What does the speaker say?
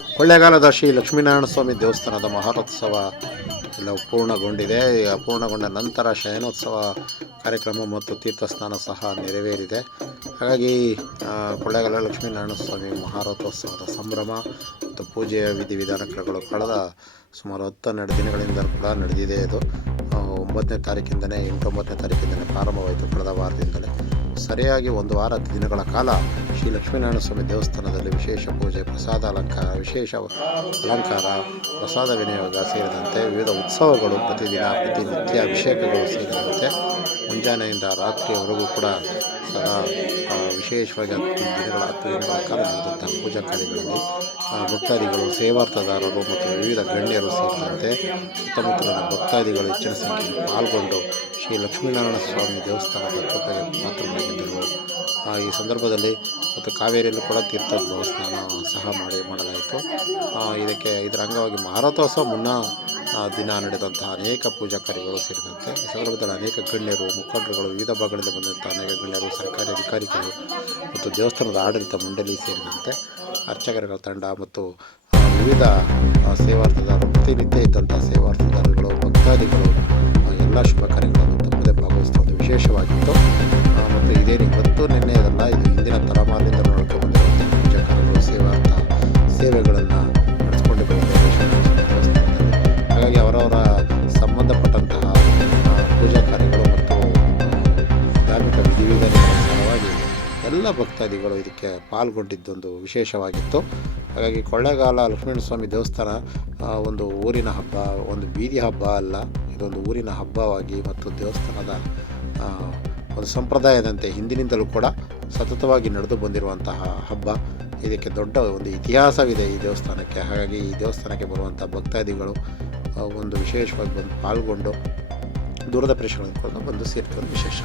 ಕೊಳ್ಳೇಗಾಲದ ಶ್ರೀ ಲಕ್ಷ್ಮೀನಾರಾಯಣ ಸ್ವಾಮಿ ದೇವಸ್ಥಾನದ ಮಹಾರಥೋತ್ಸವ ಎಲ್ಲ ಪೂರ್ಣಗೊಂಡಿದೆ. ಪೂರ್ಣಗೊಂಡ ನಂತರ ಶಯನೋತ್ಸವ ಕಾರ್ಯಕ್ರಮ ಮತ್ತು ತೀರ್ಥಸ್ನಾನ ಸಹ ನೆರವೇರಿದೆ. ಹಾಗಾಗಿ ಕೊಳ್ಳೇಗಾಲ ಲಕ್ಷ್ಮೀನಾರಾಯಣ ಸ್ವಾಮಿ ಮಹಾರಥೋತ್ಸವದ ಸಂಭ್ರಮ ಮತ್ತು ಪೂಜೆಯ ವಿಧಿವಿಧಾನಗಳು ಕಳೆದ ಸುಮಾರು 10-12 ದಿನಗಳಿಂದ ಕೂಡ ನಡೆದಿದೆ. ಇದು 9ನೇ ತಾರೀಕಿಂದಲೇ 8-9ನೇ ತಾರೀಕಿಂದಲೇ ಪ್ರಾರಂಭವಾಯಿತು. ಕಳೆದ ವಾರದಿಂದಲೇ ಸರಿಯಾಗಿ 1 ವಾರ 10 ದಿನಗಳ ಕಾಲ ಶ್ರೀ ಲಕ್ಷ್ಮೀನಾರಾಯಣ ಸ್ವಾಮಿ ದೇವಸ್ಥಾನದಲ್ಲಿ ವಿಶೇಷ ಪೂಜೆ, ಪ್ರಸಾದ ಅಲಂಕಾರ, ವಿಶೇಷ ಅಲಂಕಾರ, ಪ್ರಸಾದ ವಿನಿಯೋಗ ಸೇರಿದಂತೆ ವಿವಿಧ ಉತ್ಸವಗಳು, ಪ್ರತಿನಿತ್ಯ ಅಭಿಷೇಕಗಳು ಸೇರಿದಂತೆ ಮುಂಜಾನೆಯಿಂದ ರಾತ್ರಿಯವರೆಗೂ ಕೂಡ ಸದಾ ವಿಶೇಷವಾಗಿ 10 ದಿನಗಳ ಕಾಲ ನಡೆದಂಥ ಪೂಜಾ ಕಾರ್ಯಗಳಲ್ಲಿ ಭಕ್ತಾದಿಗಳು, ಸೇವಾರ್ಥದಾರರು ಮತ್ತು ವಿವಿಧ ಗಣ್ಯರು ಸೇರಿದಂತೆ ಸುತ್ತಮುತ್ತಲಿನ ಭಕ್ತಾದಿಗಳು ಹೆಚ್ಚಿನ ಸಂಖ್ಯೆಯಲ್ಲಿ ಪಾಲ್ಗೊಂಡು ಶ್ರೀ ಲಕ್ಷ್ಮೀನಾರಾಯಣ ಸ್ವಾಮಿ ದೇವಸ್ಥಾನದ ಕೃಪೆಗೆ ಪಾತ್ರರಾಗಿದ್ದರು. ಈ ಸಂದರ್ಭದಲ್ಲಿ ಮತ್ತು ಕಾವೇರಿಯಲ್ಲೂ ಕೂಡ ತೀರ್ಥೋದ್ಭವ ಸ್ನಾನ ಸಹ ಮಾಡಲಾಯಿತು. ಇದರ ಅಂಗವಾಗಿ ಮಹಾರಥೋತ್ಸವ ಮುನ್ನ ದಿನ ನಡೆದಂತಹ ಅನೇಕ ಪೂಜಾ ಕಾರ್ಯಗಳು ಸೇರಿದಂತೆ ಈ ಸಂದರ್ಭದಲ್ಲಿ ಅನೇಕ ಗಣ್ಯರು, ಮುಖಂಡರುಗಳು, ವಿವಿಧ ಭಾಗಗಳಿಂದ ಬಂದಂಥ ಅನೇಕ ಗಣ್ಯರು, ಸರ್ಕಾರಿ ಅಧಿಕಾರಿಗಳು ಮತ್ತು ದೇವಸ್ಥಾನದ ಆಡಳಿತ ಮಂಡಳಿ ಸೇರಿದಂತೆ ಅರ್ಚಕರುಗಳ ತಂಡ ಮತ್ತು ವಿವಿಧ ಸೇವಾರ್ಥದಾರರು, ಪ್ರತಿನಿತ್ಯ ಇದ್ದಂಥ ಸೇವಾರ್ಥದಾರರುಗಳು, ಭಕ್ತಾದಿಗಳು ಎಲ್ಲ ಶುಭ ಕಾರ್ಯಗಳನ್ನು ತಪ್ಪದೆ ಭಾಗವಹಿಸಿದ ಒಂದು ವಿಶೇಷವಾಗಿತ್ತು. ಮತ್ತು ಇದೇನು ಇವತ್ತು ನಿನ್ನೆದಲ್ಲ, ಇದು ಹಿಂದಿನ ತಲೆಮಾರಿನಿಂದ ನೋಡ್ಕೊಂಡು ಬಂದಿರುವಂಥ ಪೂಜಾ ಕಾರ್ಯಗಳು, ಸೇವೆಗಳನ್ನು ನಡೆಸ್ಕೊಂಡು ಬಂದಿದ್ದಾರೆ ದೇವಸ್ಥಾನದಲ್ಲಿ. ಹಾಗಾಗಿ ಅವರವರ ಸಂಬಂಧಪಟ್ಟಂತಹ ಪೂಜಾ ಕಾರ್ಯಗಳು ಮತ್ತು ಧಾರ್ಮಿಕ ವಿಧಿವಿಧಾನಗಳ ಸಲುವಾಗಿ ಎಲ್ಲ ಭಕ್ತಾದಿಗಳು ಇದಕ್ಕೆ ಪಾಲ್ಗೊಂಡಿದ್ದೊಂದು ವಿಶೇಷವಾಗಿತ್ತು. ಹಾಗಾಗಿ ಕೊಳ್ಳೇಗಾಲ ಲಕ್ಷ್ಮೀನಾರಾಯಣ ಸ್ವಾಮಿ ದೇವಸ್ಥಾನ ಒಂದು ಊರಿನ ಹಬ್ಬ, ಒಂದು ಬೀದಿ ಹಬ್ಬ ಅಲ್ಲ, ಇದೊಂದು ಊರಿನ ಹಬ್ಬವಾಗಿ ಮತ್ತು ದೇವಸ್ಥಾನದ ಒಂದು ಸಂಪ್ರದಾಯದಂತೆ ಹಿಂದಿನಿಂದಲೂ ಕೂಡ ಸತತವಾಗಿ ನಡೆದು ಬಂದಿರುವಂತಹ ಹಬ್ಬ. ಇದಕ್ಕೆ ದೊಡ್ಡ ಒಂದು ಇತಿಹಾಸವಿದೆ ಈ ದೇವಸ್ಥಾನಕ್ಕೆ. ಹಾಗಾಗಿ ಈ ದೇವಸ್ಥಾನಕ್ಕೆ ಬರುವಂಥ ಭಕ್ತಾದಿಗಳು ಒಂದು ವಿಶೇಷವಾಗಿ ಬಂದು ಪಾಲ್ಗೊಂಡು ದೂರದ ಪ್ರದೇಶಗಳಿಂದ ಬಂದು ಸೇರ್ತಿರೋದು ವಿಶೇಷ.